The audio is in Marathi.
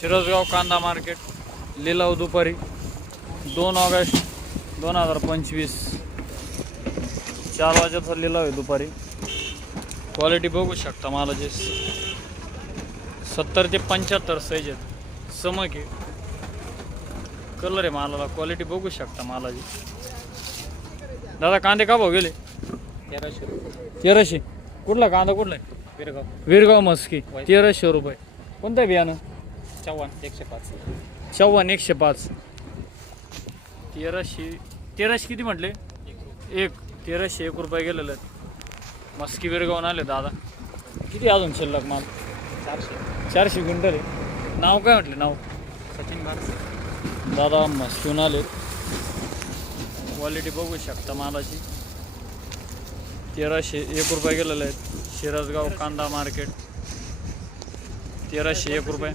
शिरसगाव कांदा मार्केट, लिलाव दुपारी 2 ऑगस्ट 2025, 4 वाजेचा लिलाव आहे दुपारी. क्वालिटी बघू शकता मालाची 70 ते 75 साईज आहेत. समक आहे, कलर आहे मालाला, क्वालिटी बघू शकता मालाची. दादा कांदे का भाव गेले? 1300. कुठला कांदा कुठला आहे? वीरगाव मस्की 1300 रुपये. कोणतं बियाणं? चव्हाण 105. चव्हाण 105. 1300 किती म्हटले? 1301 रुपये गेलेले आहेत. मस्की वीरगावून आले दादा. किती अजून शिल्लक माल? 400 क्विंटल आहे. नाव काय म्हटले? नाव सचिन भारत. दादा मस्कीहून आले. क्वालिटी बघू शकता मालाची. 1301 रुपये गेलेले आहेत. शिरसगाव कांदा मार्केट 1301 रुपये.